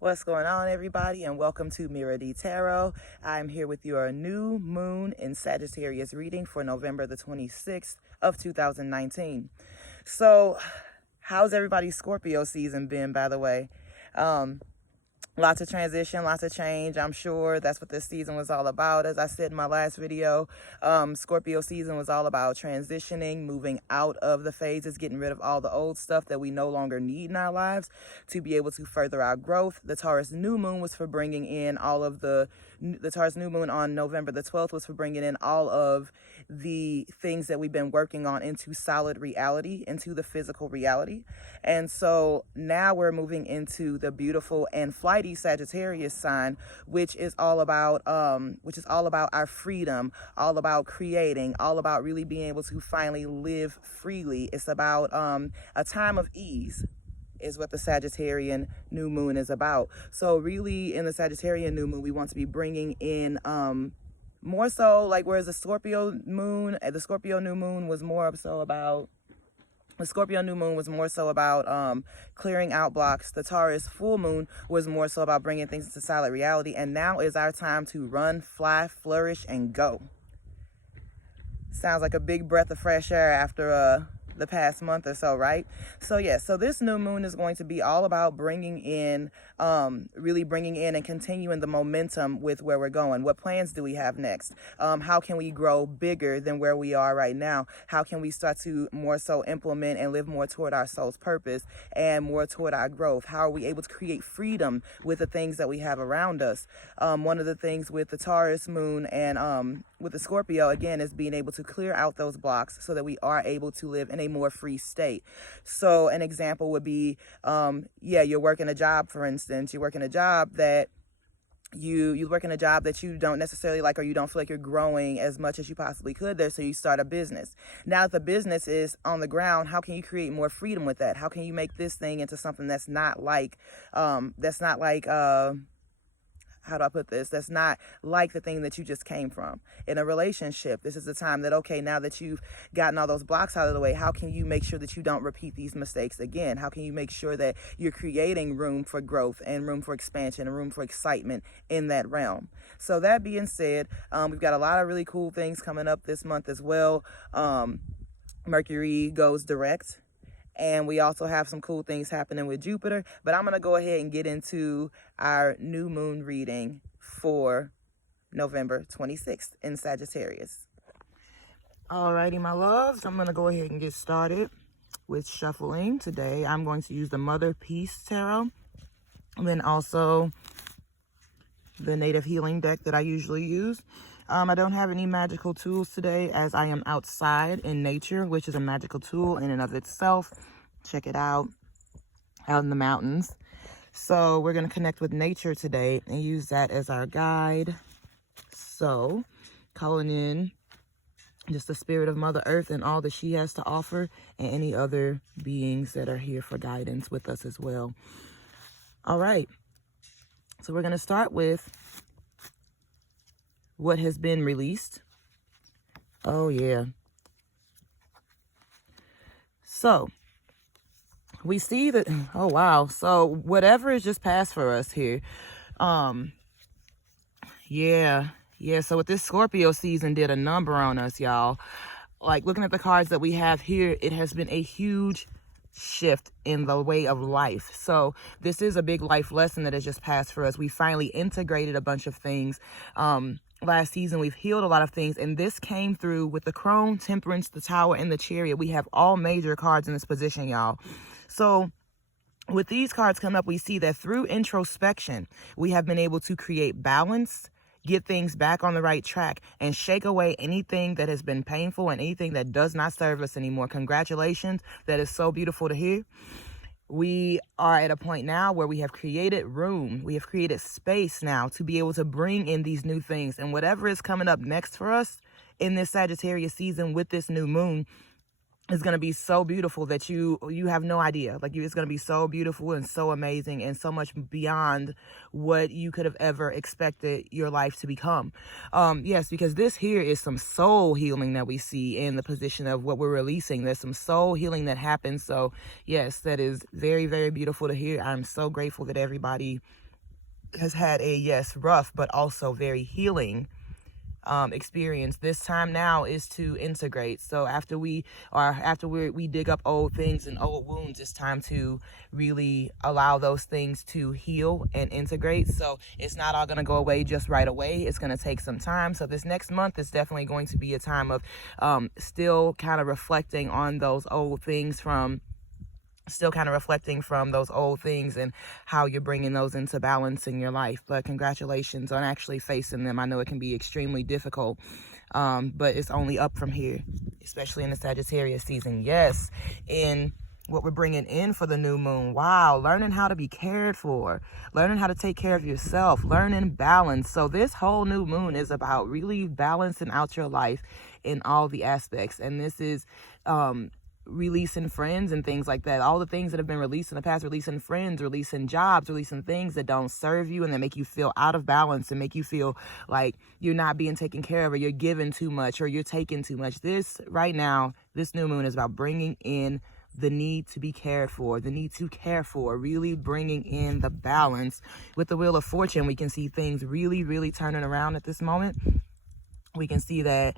What's going on, everybody, and welcome to Mira D Tarot. I'm here with your new moon in Sagittarius reading for November the 26th of 2019. So, how's everybody's Scorpio season been, by the way? Lots of transition, lots of change. I'm sure that's what this season was all about. As I said in my last video, Scorpio season was all about transitioning, moving out of the phases, getting rid of all the old stuff that we no longer need in our lives to be able to further our growth. The Taurus new moon was for bringing in all of the Taurus new moon on November the 12th was for bringing in all of the things that we've been working on into solid reality, into the physical reality. And so now we're moving into the beautiful and flighty Sagittarius sign, which is all about our freedom, all about creating, all about really being able to finally live freely. It's about a time of ease is what the Sagittarian new moon is about. So really in the Sagittarian new moon, we want to be bringing in more so, like, whereas the Scorpio new moon was more so about clearing out blocks. The Taurus full moon was more so about bringing things into solid reality. And now is our time to run, fly, flourish, and go. Sounds like a big breath of fresh air after the past month or so, right? So so this new moon is going to be all about bringing in, really bringing in and continuing the momentum with where we're going. What plans do we have next? How can we grow bigger than where we are right now? How can we start to more so implement and live more toward our soul's purpose and more toward our growth? How are we able to create freedom with the things that we have around us? One of the things with the Taurus moon and with the Scorpio, again, is being able to clear out those blocks so that we are able to live in a more free state. So an example would be, you're working a job, for instance. You're working a job that you work in a job that you don't necessarily like, or you don't feel like you're growing as much as you possibly could there, so you start a business. Now that the business is on the ground, how can you create more freedom with that? How can you make this thing into something that's not like how do I put this? That's not like the thing that you just came from. In a relationship, this is the time that, okay, now that you've gotten all those blocks out of the way, how can you make sure that you don't repeat these mistakes again? How can you make sure that you're creating room for growth and room for expansion and room for excitement in that realm? So that being said, we've got a lot of really cool things coming up this month as well. Mercury goes direct. And we also have some cool things happening with Jupiter. But I'm going to go ahead and get into our new moon reading for November 26th in Sagittarius. Alrighty, my loves. I'm going to go ahead and get started with shuffling. Today, I'm going to use the Mother Peace Tarot. And then also the Native Healing deck that I usually use. I don't have any magical tools today as I am outside in nature, which is a magical tool in and of itself. Check it out in the mountains. So we're going to connect with nature today and use that as our guide. So calling in just the spirit of Mother Earth and all that she has to offer, and any other beings that are here for guidance with us as well. All right. So we're going to start with what has been released. Oh, yeah. So we see that, oh, wow. So whatever is just passed for us here. Yeah. So with this Scorpio season did a number on us, y'all. Like, looking at the cards that we have here, it has been a huge shift in the way of life. So this is a big life lesson that has just passed for us. We finally integrated a bunch of things. Last season, we've healed a lot of things, and this came through with the Crone, Temperance, the Tower, and the Chariot. We have all major cards in this position, y'all. So with these cards coming up, we see that through introspection, we have been able to create balance, get things back on the right track, and shake away anything that has been painful and anything that does not serve us anymore. Congratulations. That is so beautiful to hear. We are at a point now where we have created room. We have created space now to be able to bring in these new things. And whatever is coming up next for us in this Sagittarius season with this new moon is going to be so beautiful that you have no idea. Like, it's going to be so beautiful and so amazing and so much beyond what you could have ever expected your life to become. Yes, because this here is some soul healing that we see in the position of what we're releasing. There's some soul healing that happens. So yes, that is very, very beautiful to hear. I'm so grateful that everybody has had a, yes, rough, but also very healing experience. This time now is to integrate. So after we dig up old things and old wounds, it's time to really allow those things to heal and integrate. So it's not all going to go away just right away. It's going to take some time. So this next month is definitely going to be a time of still kind of reflecting on those old things from those old things and how you're bringing those into balance in your life. But congratulations on actually facing them. I know it can be extremely difficult, but it's only up from here, especially in the Sagittarius season. Yes, in what we're bringing in for the new moon. Wow, learning how to be cared for, learning how to take care of yourself, learning balance. So this whole new moon is about really balancing out your life in all the aspects. And this is releasing friends and things like that. All the things that have been released in the past, releasing friends, releasing jobs, releasing things that don't serve you and that make you feel out of balance and make you feel like you're not being taken care of, or you're giving too much, or you're taking too much. This right now, this new moon is about bringing in the need to be cared for, the need to care for, really bringing in the balance. With the Wheel of Fortune, we can see things really, really turning around at this moment. We can see that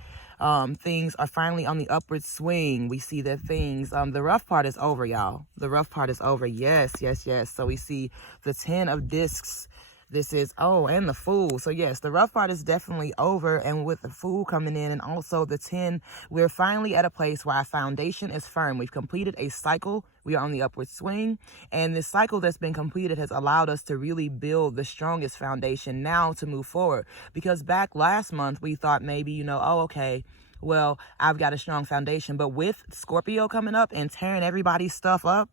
things are finally on the upward swing. We see that things, the rough part is over, y'all. The rough part is over. Yes, yes, yes. So we see the 10 of discs. This is, and the Fool. So yes, the rough part is definitely over. And with the Fool coming in and also the 10, we're finally at a place where our foundation is firm. We've completed a cycle. We are on the upward swing. And this cycle that's been completed has allowed us to really build the strongest foundation now to move forward. Because back last month, we thought maybe, okay, well, I've got a strong foundation. But with Scorpio coming up and tearing everybody's stuff up,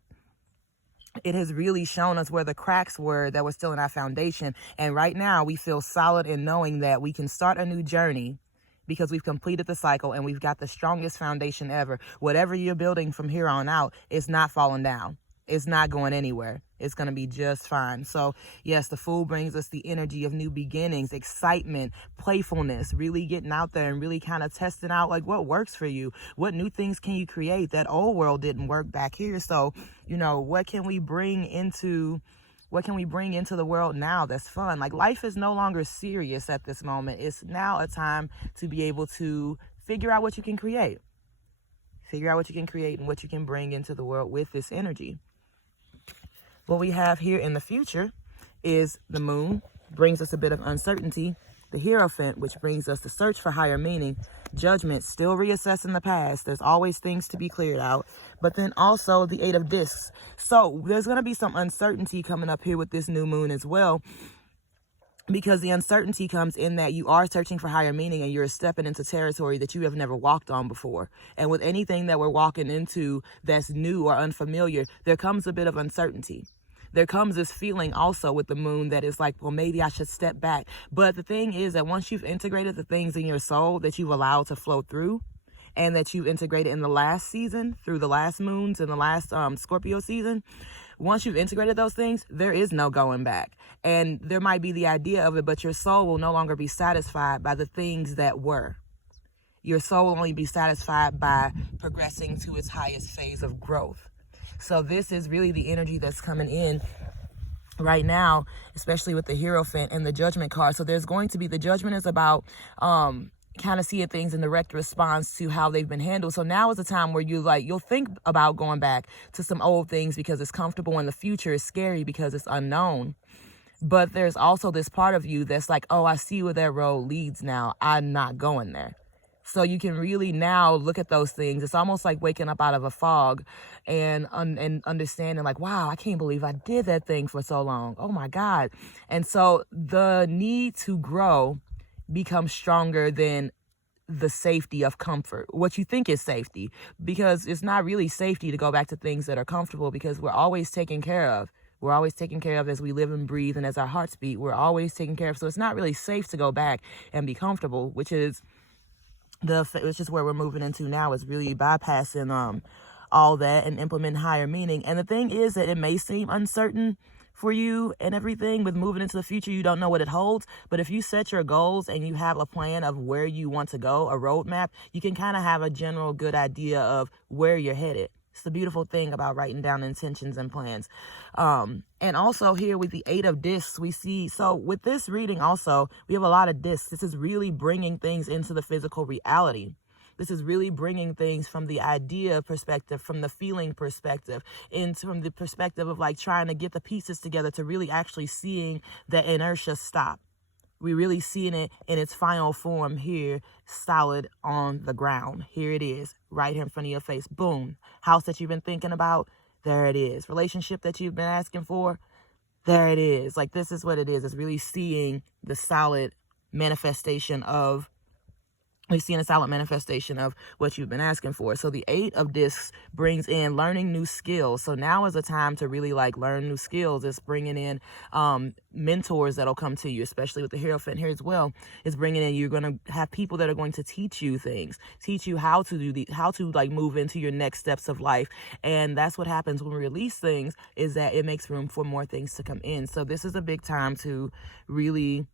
it has really shown us where the cracks were that were still in our foundation. And right now we feel solid in knowing that we can start a new journey because we've completed the cycle and we've got the strongest foundation ever. Whatever you're building from here on out, it's not falling down. It's not going anywhere. It's going to be just fine. So yes, the Fool brings us the energy of new beginnings, excitement, playfulness, really getting out there and really kind of testing out like what works for you. What new things can you create? That old world didn't work back here. So, what can we bring into the world now that's fun? Like, life is no longer serious at this moment. It's now a time to be able to figure out what you can create. Figure out what you can create and what you can bring into the world with this energy. What we have here in the future is the moon, brings us a bit of uncertainty. The Hierophant, which brings us the search for higher meaning. Judgment, still reassessing the past. There's always things to be cleared out. But then also the 8 of discs. So there's going to be some uncertainty coming up here with this new moon as well. Because the uncertainty comes in that you are searching for higher meaning and you're stepping into territory that you have never walked on before. And with anything that we're walking into that's new or unfamiliar, there comes a bit of uncertainty. There comes this feeling also with the moon that is like, well, maybe I should step back. But the thing is that once you've integrated the things in your soul that you've allowed to flow through, and that you've integrated in the last season, through the last moons and the last Scorpio season, once you've integrated those things, there is no going back. And there might be the idea of it, but your soul will no longer be satisfied by the things that were. Your soul will only be satisfied by progressing to its highest phase of growth. So this is really the energy that's coming in right now, especially with the Hierophant and the Judgment card. So there's going to be, the Judgment is about kind of seeing things in direct response to how they've been handled. So now is the time where you'll think about going back to some old things because it's comfortable, and the future is scary because it's unknown. But there's also this part of you that's like, oh, I see where that road leads now. I'm not going there. So you can really now look at those things. It's almost like waking up out of a fog and understanding like, wow, I can't believe I did that thing for so long. Oh my God. And so the need to grow becomes stronger than the safety of comfort, what you think is safety, because it's not really safety to go back to things that are comfortable, because we're always taken care of. We're always taken care of as we live and breathe and as our hearts beat. We're always taken care of. So it's not really safe to go back and be comfortable, which is where we're moving into now, is really bypassing all that and implementing higher meaning. And the thing is that it may seem uncertain for you and everything with moving into the future. You don't know what it holds, but if you set your goals and you have a plan of where you want to go, a roadmap, you can kind of have a general good idea of where you're headed. It's the beautiful thing about writing down intentions and plans. And also here with the 8 of discs, we see, so with this reading also, we have a lot of discs. This is really bringing things into the physical reality. This is really bringing things from the idea perspective, from the feeling perspective, into from the perspective of like trying to get the pieces together to really actually seeing the inertia stop. We're really seeing it in its final form here, solid on the ground. Here it is, right here in front of your face. Boom. House that you've been thinking about, there it is. Relationship that you've been asking for, there it is. Like, this is what it is. It's really seeing the solid manifestation of we've seen a solid manifestation of what you've been asking for. So the 8 of discs brings in learning new skills. So now is a time to really like learn new skills. It's bringing in mentors that'll come to you, especially with the Hierophant here as well. It's bringing in, you're going to have people that are going to teach you things, teach you how to how to like move into your next steps of life. And that's what happens when we release things, is that it makes room for more things to come in. So this is a big time to really,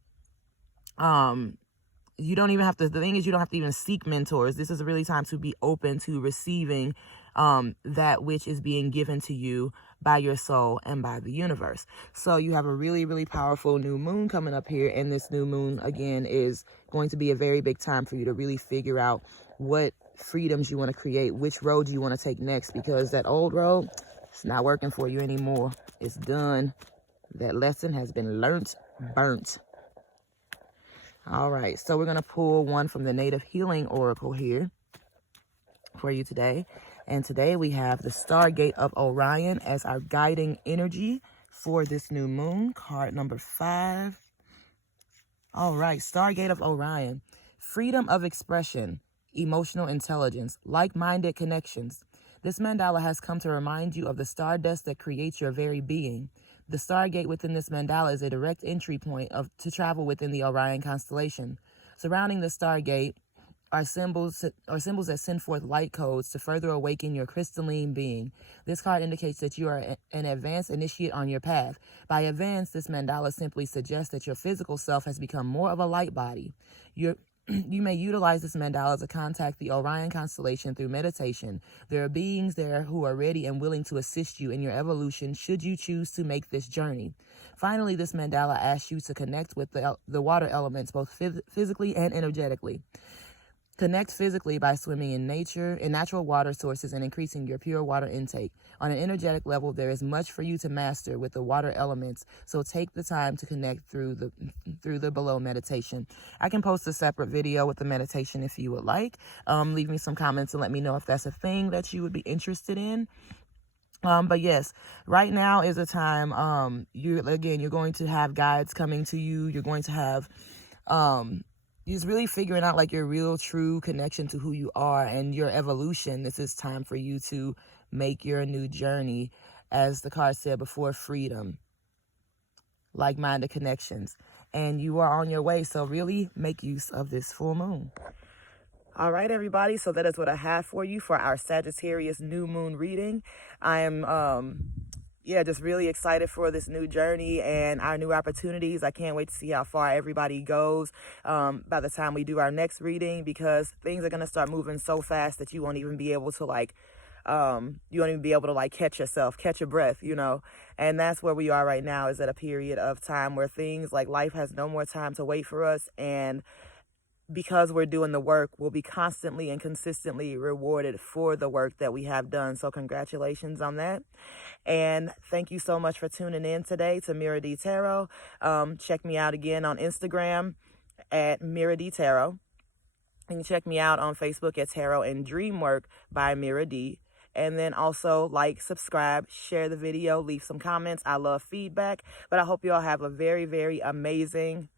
you don't even have to, the thing is, you don't have to even seek mentors. This is a really time to be open to receiving that which is being given to you by your soul and by the universe. So you have a really, really powerful new moon coming up here. And this new moon, again, is going to be a very big time for you to really figure out what freedoms you want to create, which road you want to take next, because that old road, it's not working for you anymore. It's done. That lesson has been learnt, burnt. All right, so we're going to pull one from the Native Healing Oracle here for you today. And today we have the Stargate of Orion as our guiding energy for this new moon. Card number 5. All right, Stargate of Orion. Freedom of expression, emotional intelligence, like-minded connections. This mandala has come to remind you of the stardust that creates your very being. The Stargate within this mandala is a direct entry point to travel within the Orion constellation. Surrounding the Stargate are symbols that send forth light codes to further awaken your crystalline being. This card indicates that you are an advanced initiate on your path. By advanced, this mandala simply suggests that your physical self has become more of a light body. You may utilize this mandala to contact the Orion constellation through meditation. There are beings there who are ready and willing to assist you in your evolution should you choose to make this journey. Finally, this mandala asks you to connect with the water elements, both physically and energetically. Connect physically by swimming in natural water sources and increasing your pure water intake. On an energetic level, there is much for you to master with the water elements, so take the time to connect through the below meditation. I can post a separate video with the meditation if you would like. Leave me some comments and let me know if that's a thing that you would be interested in. But yes, right now is a time, you're going to have guides coming to you. You're going to have, just really figuring out like your real true connection to who you are and your evolution. This is time for you to make your new journey, as the card said before, freedom, like-minded connections, and you are on your way. So really make use of this full moon. All right, everybody. So that is what I have for you for our Sagittarius new moon reading. I am, just really excited for this new journey and our new opportunities. I can't wait to see how far everybody goes by the time we do our next reading, because things are going to start moving so fast that you won't even be able to catch yourself, catch your breath, and that's where we are right now, is at a period of time where things like life has no more time to wait for us. And because we're doing the work, we'll be constantly and consistently rewarded for the work that we have done. So congratulations on that. And thank you so much for tuning in today to Mira D Tarot. Check me out again on Instagram at Mira D Tarot. You can check me out on Facebook at Tarot and Dreamwork by Mira D. And then also like, subscribe, share the video, leave some comments. I love feedback. But I hope you all have a very, very amazing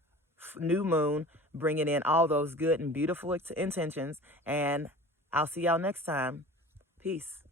new moon, bringing in all those good and beautiful intentions. And I'll see y'all next time. Peace.